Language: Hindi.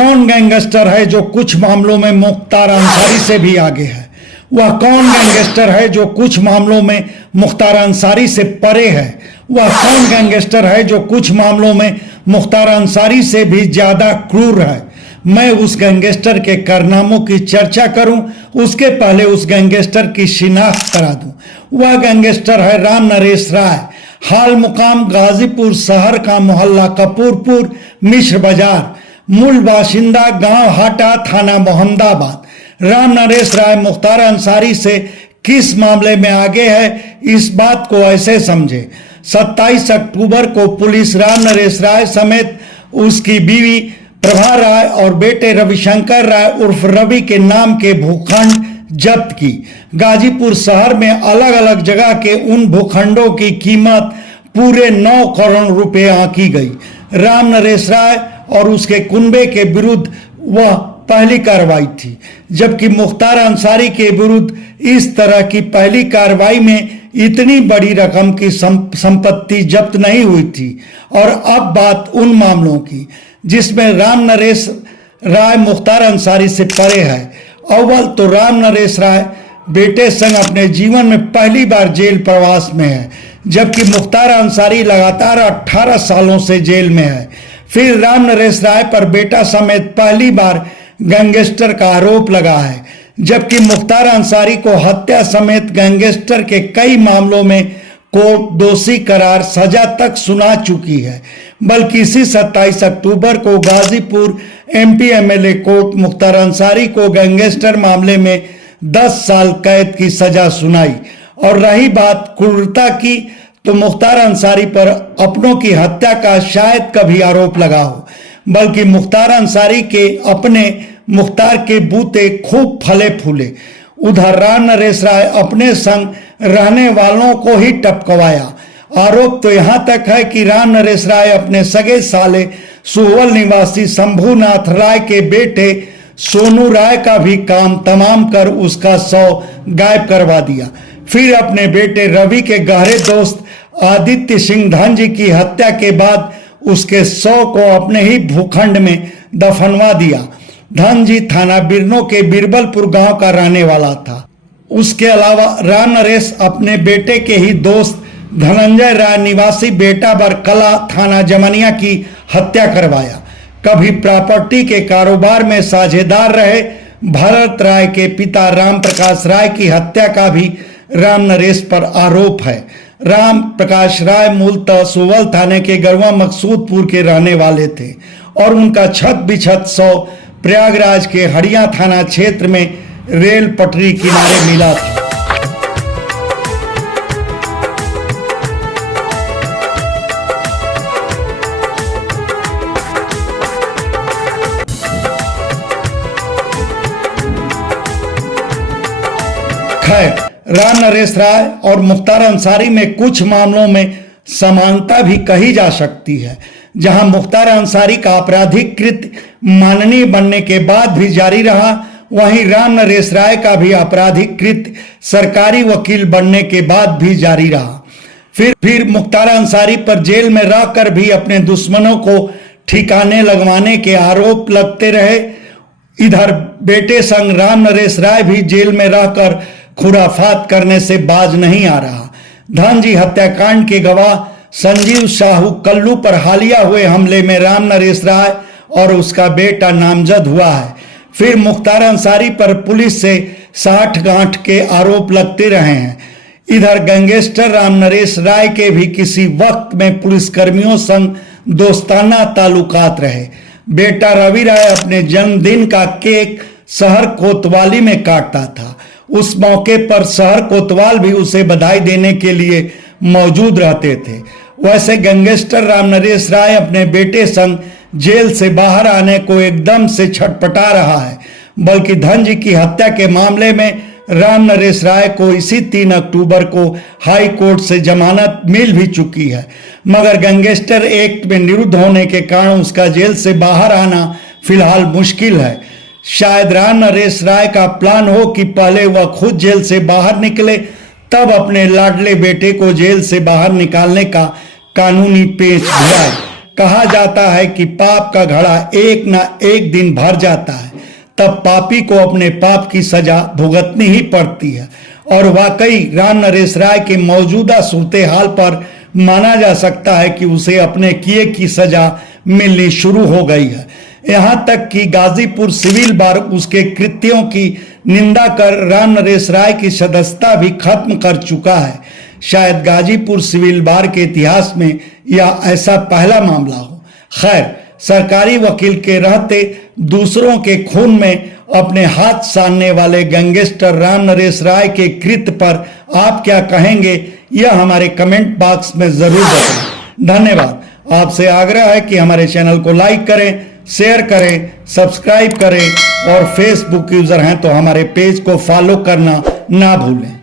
कौन गैंगस्टर है जो कुछ मामलों में मुख्तार अंसारी से भी आगे है? वह कौन गैंगस्टर है जो कुछ मामलों में मुख्तार अंसारी से परे है? वह कौन गैंगस्टर है जो कुछ मामलों में मुख्तार अंसारी से भी ज्यादा क्रूर है? मैं उस गैंगस्टर के कारनामों की चर्चा करूं, उसके पहले उस गैंगस्टर की शिनाख्त करा दूं। वह गैंगस्टर है राम नरेश राय, हाल मुकाम गाजीपुर शहर का मोहल्ला कपूरपुर मिश्र बाजार, मूल बाशिंदा गांव हाटा थाना मोहम्मदाबाद। राम नरेश राय मुख्तार अंसारी से किस मामले में आगे है, इस बात को ऐसे समझे। 27 अक्टूबर को पुलिस राम नरेश राय समेत उसकी बीवी प्रभा राय और बेटे रविशंकर राय उर्फ रवि के नाम के भूखंड जब्त की। गाजीपुर शहर में अलग अलग जगह के उन भूखंडों की कीमत पूरे 9 करोड़ रुपए आंकी गई। राम नरेश राय और उसके कुनबे के विरुद्ध वह पहली कार्रवाई थी, जबकि मुख्तार अंसारी के विरुद्ध इस तरह की पहली कार्रवाई में इतनी बड़ी रकम की संपत्ति जब्त नहीं हुई थी। और अब बात उन मामलों की जिसमें राम नरेश राय मुख्तार अंसारी से परे है। अव्वल तो राम नरेश राय बेटे संग अपने जीवन में पहली बार जेल प्रवास में है, जबकि मुख्तार अंसारी लगातार 18 सालों से जेल में है। फिर राम नरेश राय पर बेटा समेत पहली बार गैंगस्टर का आरोप लगा है, जबकि मुख्तार अंसारी को हत्या समेत गैंगस्टर के कई मामलों में कोर्ट दोषी करार सजा तक सुना चुकी है। बल्कि इसी 27 अक्टूबर को Ghazipur MP MLA court Mukhtar Ansari को गैंगस्टर मामले में 10 साल कैद की सजा सुनाई। और रही बात क्रूरता की, तो मुख्तार अंसारी पर अपनों की हत्या का शायद कभी आरोप लगा हो, बल्कि मुख्तार अंसारी के अपने मुख्तार के बूते खूब फले फूले। उधर राम नरेश राय अपने संग रहने वालों को ही टपकवाया। आरोप तो यहां तक है कि राम नरेश राय अपने सगे साले सुहवल निवासी शंभुनाथ राय के बेटे सोनू राय का भी काम तमाम कर उसका शव गायब करवा दिया। फिर अपने बेटे रवि के गहरे दोस्त आदित्य सिंह धनजी की हत्या के बाद उसके शव को अपने ही भूखंड में दफनवा दिया। धनजी थाना बिरनो के बिरबलपुर गांव का रहने वाला था। उसके अलावा राम नरेश अपने बेटे के ही दोस्त धनंजय राय निवासी बेटा बरकला थाना जमनिया की हत्या करवाया। कभी प्रॉपर्टी के कारोबार में साझेदार रहे भरत राय के पिता राम प्रकाश राय की हत्या का भी राम नरेश पर आरोप है। राम प्रकाश राय मूलतः सुवल थाने के गरवा मकसूदपुर के रहने वाले थे और उनका छत बिछत शव प्रयागराज के हड़िया थाना क्षेत्र में रेल पटरी किनारे मिला था। खैर, राम नरेश राय और मुख्तार अंसारी में कुछ मामलों में समानता भी कही जा सकती है। जहां मुख्तार अंसारी का आपराधिक कृत्य माननीय बनने के बाद भी जारी रहा, वहीं राम नरेश राय का भी आपराधिक कृत्य सरकारी वकील बनने के बाद भी जारी रहा। फिर मुख्तार अंसारी पर जेल में रहकर भी अपने दुश्मनों को ठिकाने लगवाने के आरोप लगते रहे। इधर बेटे संग राम नरेश राय भी जेल में रहकर खुराफात करने से बाज नहीं आ रहा। धनजी हत्याकांड के गवाह संजीव साहू कल्लू पर हालिया हुए हमले में राम नरेश राय और उसका बेटा नामजद हुआ है। फिर मुख्तार अंसारी पर पुलिस से 60 गांठ के आरोप लगते रहे हैं। इधर गैंगस्टर राम नरेश राय के भी किसी वक्त में पुलिसकर्मियों संग दोस्ताना ताल्लुकात रहे। बेटा रवि राय अपने जन्मदिन का केक शहर कोतवाली में काटता था। उस मौके पर शहर कोतवाल भी उसे बधाई देने के लिए मौजूद रहते थे। वैसे गैंगस्टर राम नरेश राय अपने बेटे संग जेल से बाहर आने को एकदम से छटपटा रहा है। बल्कि धनजी की हत्या के मामले में राम नरेश राय को इसी 3 अक्टूबर को हाई कोर्ट से जमानत मिल भी चुकी है, मगर गैंगस्टर एक्ट में निरुद्ध होने के कारण उसका जेल से बाहर आना फिलहाल मुश्किल है। शायद राम नरेश राय का प्लान हो कि पहले वह खुद जेल से बाहर निकले, तब अपने लाडले बेटे को जेल से बाहर निकालने का कानूनी पेच भिड़ाए। कहा जाता है कि पाप का घड़ा एक ना एक दिन भर जाता है, तब पापी को अपने पाप की सजा भुगतनी ही पड़ती है। और वाकई राम नरेश राय के मौजूदा सूरत हाल पर माना जा सकता है कि उसे अपने किए की सजा मिलनी शुरू हो गई है। यहां तक कि गाजीपुर सिविल बार उसके कृत्यों की निंदा कर राम नरेश राय की सदस्यता भी खत्म कर चुका है। शायद गाजीपुर सिविल बार के इतिहास में यह ऐसा पहला मामला हो। खैर, सरकारी वकील के रहते दूसरों के खून में अपने हाथ सानने वाले गैंगस्टर राम नरेश राय के कृत्य पर आप क्या कहेंगे, यह हमारे कमेंट बॉक्स में जरूर बताएं। धन्यवाद। आपसे आग्रह है कि हमारे चैनल को लाइक करें, शेयर करें, सब्सक्राइब करें और फेसबुक यूजर हैं तो हमारे पेज को फॉलो करना ना भूलें।